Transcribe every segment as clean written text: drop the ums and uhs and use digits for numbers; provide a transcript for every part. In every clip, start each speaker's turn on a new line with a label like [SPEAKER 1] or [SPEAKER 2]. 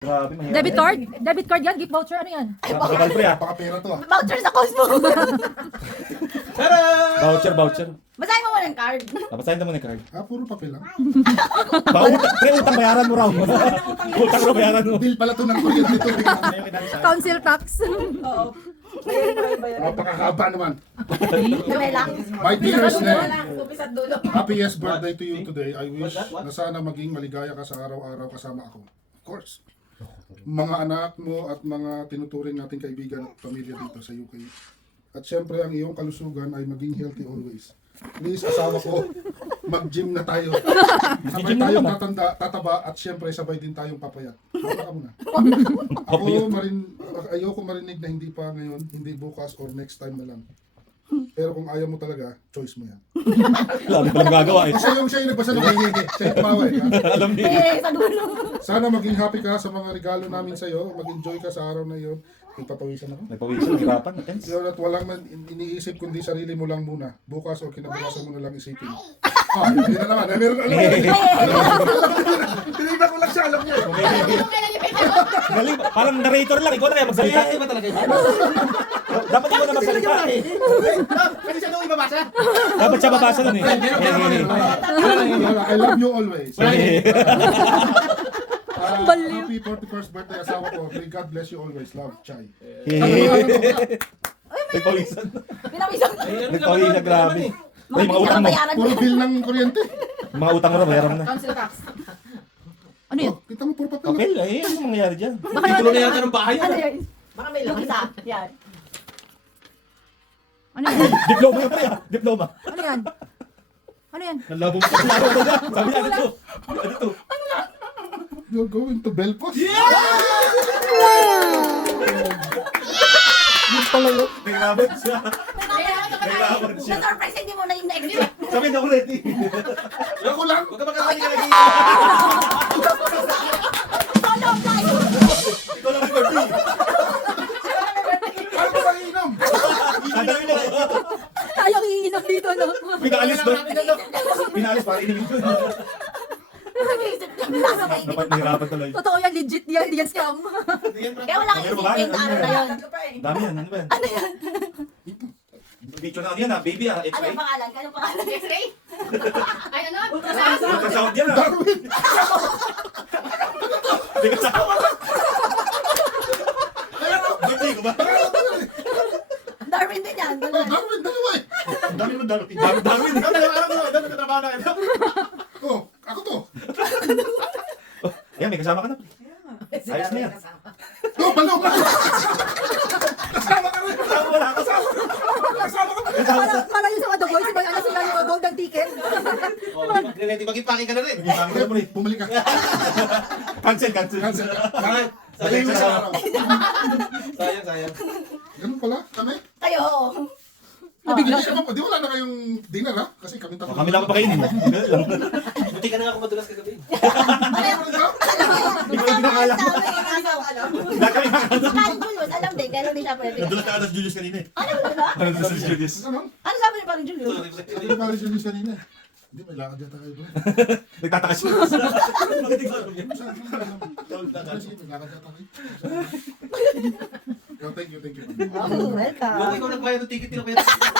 [SPEAKER 1] Grabe, mahirap.
[SPEAKER 2] Debit card? Debit card yan? Gift voucher? Ano yan?
[SPEAKER 1] Bakal pre ah.
[SPEAKER 3] Pakapera to ah.
[SPEAKER 4] Voucher sa Cosmo.
[SPEAKER 1] Voucher, voucher.
[SPEAKER 4] Basahin mo muna ng card.
[SPEAKER 1] Basahin mo na yung card.
[SPEAKER 3] Ah, puro papel lang.
[SPEAKER 1] Pre, utang bayaran mo raw. Utang mo bayaran mo.
[SPEAKER 3] Bill pala to ng kuryente to.
[SPEAKER 2] Council tax.
[SPEAKER 4] Oo.
[SPEAKER 3] Napakahaba naman.
[SPEAKER 4] Gamela.
[SPEAKER 3] My dearest Ned,
[SPEAKER 4] Upis at dulo.
[SPEAKER 3] happiest birthday to you today. I wish na sana maging maligaya ka sa araw-araw kasama ako. Of course. Mga anak mo at mga tinuturing nating kaibigan at pamilya dito sa UK. At syempre ang iyong kalusugan ay maging healthy always. Please, asawa ko, mag-gym na tayo. Sabay tayong tataba at syempre sabay din tayong papayat. Wala ka muna. Ayoko marinig na hindi pa ngayon, hindi bukas or next time na lang. Pero kung ayaw mo talaga, choice mo yan.
[SPEAKER 1] Wala pa lang gagawa eh.
[SPEAKER 3] Siya yung nagbasa ng hihingi. Siya yung tumawa eh.
[SPEAKER 1] Alam niya.
[SPEAKER 4] Sa dulo.
[SPEAKER 3] Sana maging happy ka sa mga regalo namin sa'yo. Mag-enjoy ka sa araw na iyon. Nagpapawisan ako.
[SPEAKER 1] Nagpawisan, hirapan. Tense.
[SPEAKER 3] Yun at walang man iniisip kundi sarili mo lang muna. Bukas o kinabukasan mo na lang isipin. Yun na naman. Meron alam mo. Tinignan ko lang siya, alam niya.
[SPEAKER 1] Galing, parang narrator lang. Ikaw na kaya magsalita. Iba talaga yun. Dapat ikaw na magsalita.
[SPEAKER 5] Pwede siya doon ibabasa?
[SPEAKER 1] Dapat siya babasa nun eh.
[SPEAKER 3] I love you always.
[SPEAKER 2] Baliw.
[SPEAKER 3] Happy 41st birthday asawa ko. May God bless you always. Love, Chai.
[SPEAKER 1] Nagpawisan.
[SPEAKER 4] Pinawisan.
[SPEAKER 1] Nagpawisan, grabe. Ay, mga utang mo.
[SPEAKER 4] Bayaran
[SPEAKER 3] Puro bill ng kuryente.
[SPEAKER 1] Mga utang mo na, bayaran mo na.
[SPEAKER 4] Council tax.
[SPEAKER 2] Ano yan?
[SPEAKER 3] Kita mo, puro papel.
[SPEAKER 1] Papel, eh. Ano mangyayari dyan?
[SPEAKER 5] Titulo na yata ng bahay.
[SPEAKER 4] Ano yan? Baka may lang isa. Yan.
[SPEAKER 2] Ano yan?
[SPEAKER 1] Diploma yun pre ah. Diploma.
[SPEAKER 2] Ano yan? Ano yan?
[SPEAKER 5] Nalabo mo.
[SPEAKER 1] Sabi niya, ano to? Ano to?
[SPEAKER 3] You're going to Belfast?
[SPEAKER 1] Nahirapan siya.
[SPEAKER 4] Na-surprise, hindi mo na yung na-expect.
[SPEAKER 1] Sabi niya, ako ready.
[SPEAKER 3] Ako lang.
[SPEAKER 5] Huwag ka magkakali ka lagi.
[SPEAKER 4] Solo flight.
[SPEAKER 1] Ikaw lang yung birthday.
[SPEAKER 3] Ano ba mag-iinom?
[SPEAKER 1] Sandali lang.
[SPEAKER 2] Ayaw iinom dito, no?
[SPEAKER 1] Pinaalis doon. Pinaalis para inumin ko.
[SPEAKER 4] Nag-iisip ka lang.
[SPEAKER 1] Dapat nahirapan tuloy.
[SPEAKER 2] Totoo yan, legit yan, hindi yan scam.
[SPEAKER 4] Kaya wala kang isipin na araw na yun.
[SPEAKER 1] Dami yan, ano ba yan?
[SPEAKER 4] Ano yan?
[SPEAKER 1] Video na ano yan ah, baby ah,
[SPEAKER 4] Ano
[SPEAKER 1] X-ray.
[SPEAKER 4] yung pangalan? Anong pangalan? X-ray? Ay, ano?
[SPEAKER 1] Ultrasound yan ah.
[SPEAKER 3] Darwin!
[SPEAKER 1] Hindi ka sawa. Birthday ko ba?
[SPEAKER 4] Darwin din yan.
[SPEAKER 3] Darwin, dalawa eh.
[SPEAKER 1] Ang dami mo, Darwin. Darwin.
[SPEAKER 5] Ikaw dalawang araw mo. Doon nagtatrabaho na kayo.
[SPEAKER 3] Oh, ako to.
[SPEAKER 1] Ayan, may kasama ka na. Ayos na yan.
[SPEAKER 3] Oh, balo ka! Kasama ka rin!
[SPEAKER 1] Kasama wala, kasama.
[SPEAKER 2] Para yun sa mga The Voice, may ano sila yung golden ticket.
[SPEAKER 5] Ready, mag-ipaki ka na rin.
[SPEAKER 3] Bumalik ka.
[SPEAKER 1] Cancel, cancel.
[SPEAKER 3] Cancel.
[SPEAKER 1] Sayang
[SPEAKER 3] Sa
[SPEAKER 1] sa
[SPEAKER 3] araw.
[SPEAKER 5] Sayang, sayang.
[SPEAKER 3] Ganun pala, kami.
[SPEAKER 4] Kayo.
[SPEAKER 3] Nabigla siya pa. Di wala na kayong dinner ha? Kasi kami tatlo.
[SPEAKER 1] Kami lang pakainin.
[SPEAKER 5] Buti ka na nga kung madulas kagabi.
[SPEAKER 1] Ikaw lang pinakala. Lahat kami makakala.
[SPEAKER 4] Parang Julius, alam din. Kaya hindi siya pwede.
[SPEAKER 1] Nadulas ka atas Julius kanina eh.
[SPEAKER 4] Ano ba ba?
[SPEAKER 1] Nadulas si Julius.
[SPEAKER 3] Ano?
[SPEAKER 4] Ano sabi ni parang Julius?
[SPEAKER 3] Hindi ko pala siya kanina. Hindi, may lakad yata kayo doon.
[SPEAKER 1] Nagtataka siya. Bakit ikaw alam yan?
[SPEAKER 3] Kasi may lakad yata kayo. Oh, thank you, thank you.
[SPEAKER 4] Oh, welcome.
[SPEAKER 5] Huwag ikaw nagbayad ng ticket nila.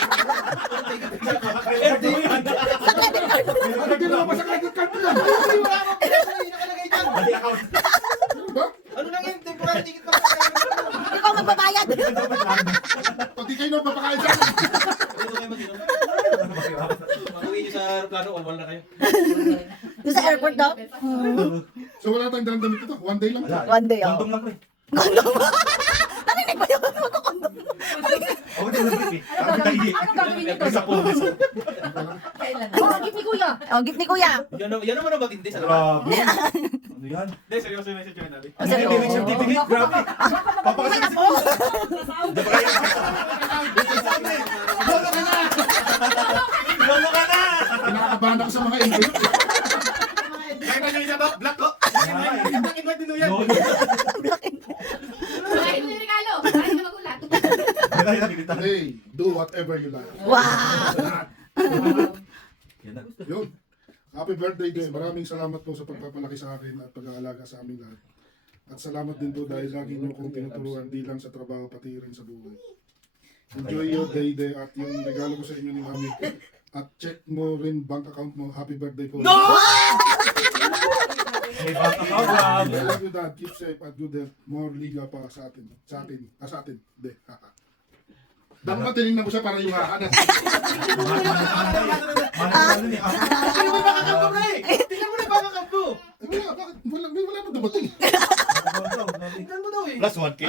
[SPEAKER 3] Hindi naman pa sa credit card nila.
[SPEAKER 5] Nakalagay dyan.
[SPEAKER 1] Mali account.
[SPEAKER 3] Ba?
[SPEAKER 5] Ano lang yun? Temporary ticket pa.
[SPEAKER 4] Ikaw magbabayad.
[SPEAKER 3] Pag di kayo nang papakain sa akin.
[SPEAKER 5] Dito kayo mag-inom. Mag-uwi nyo sa aeroplano, walwal na kayo.
[SPEAKER 4] Doon sa airport daw?
[SPEAKER 3] So wala tayong dalang damit ito. One day lang.
[SPEAKER 4] One day, oh.
[SPEAKER 1] Kondom lang pre.
[SPEAKER 4] Kondom. Narinig ba yun? Magkakondom.
[SPEAKER 1] Ako din na brief eh. Ako tayo
[SPEAKER 2] Anong gagawin nito?
[SPEAKER 1] Sa pulis.
[SPEAKER 2] Oh, gift ni Kuya.
[SPEAKER 4] Oh, gift ni Kuya.
[SPEAKER 5] Yan naman ang matindi sa lahat.
[SPEAKER 1] Grabe. Ano yan?
[SPEAKER 5] Hindi, seryoso yung message yun natin.
[SPEAKER 4] Oh, sir,
[SPEAKER 1] Hindi, may certificate. Grabe. Papakasin
[SPEAKER 4] Ako.
[SPEAKER 1] Di ba kaya? Lolo ka na! Lolo ka na!
[SPEAKER 3] Pinakabahan ako sa mga envelope.
[SPEAKER 5] Kaya na nyo isa to? Black ko? Invite din yan.
[SPEAKER 1] Lolo.
[SPEAKER 6] Bakit mo yung regalo? Bakit ka magulat?
[SPEAKER 1] Kaya nakikita.
[SPEAKER 3] Hey, do whatever you like.
[SPEAKER 4] Wow.
[SPEAKER 1] Yan na.
[SPEAKER 3] Yun. Happy birthday, Day. Maraming salamat po sa pagpapalaki sa akin at pag-aalaga sa aming lahat. At salamat din po dahil lagi niyo kong tinuturuan di lang sa trabaho pati rin sa buhay. Enjoy your day at yung regalo ko sa inyo ni Mami. At check mo rin bank account mo. Happy birthday po.
[SPEAKER 1] No! May bank account,
[SPEAKER 3] I
[SPEAKER 1] grabe.
[SPEAKER 3] love you, Dad. Keep safe at good health. More liga pa sa atin. Sa atin. De. Dapat tinignan ko siya para yung hahan.
[SPEAKER 1] Manang ni ako.
[SPEAKER 5] Ano ba makakap mo eh? Tingnan mo na makakap mo.
[SPEAKER 3] Wala, bakit? Wala pa dumating.
[SPEAKER 5] Tingnan mo daw eh.
[SPEAKER 1] Plus 1K.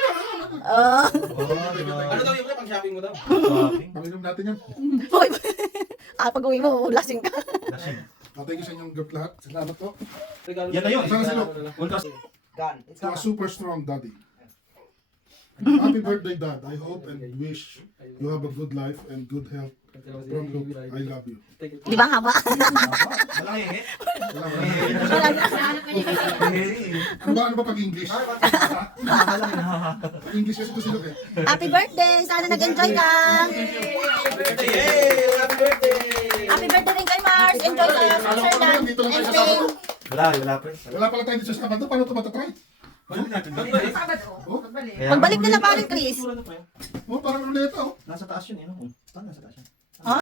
[SPEAKER 5] Ano daw yung pang shopping mo daw?
[SPEAKER 3] Panginom natin yan.
[SPEAKER 4] Hoy. Pag-uwi mo, lasing ka.
[SPEAKER 3] Thank you sa inyong group lahat. Salamat po.
[SPEAKER 1] Yan na yun.
[SPEAKER 3] Sana sila. To a super strong daddy. Happy birthday, Dad. I hope and wish you have a good life and good health. From Luke, I love you.
[SPEAKER 4] Di ba ang haba?
[SPEAKER 1] Malaki eh.
[SPEAKER 4] Wala na.
[SPEAKER 3] Ano ba pag-English? Pag-English kasi ito si Luke eh.
[SPEAKER 4] Happy birthday! Sana nag-enjoy ka!
[SPEAKER 5] Yay! Happy birthday!
[SPEAKER 4] Happy birthday rin kay Mars! Enjoy ka! Sir Dan!
[SPEAKER 3] Dito lang tayo
[SPEAKER 4] And
[SPEAKER 3] sa Sabado.
[SPEAKER 4] Fame!
[SPEAKER 1] Wala pa.
[SPEAKER 3] Wala pala tayo dito sa Sabado. Paano ito matatry?
[SPEAKER 1] Balik natin doon.
[SPEAKER 6] Sabado. Pagbalik.
[SPEAKER 4] Pagbalik nila parin, Chris.
[SPEAKER 3] Oh, parang ruleta oh.
[SPEAKER 1] Nasa taas yun eh. No? Nasa taas.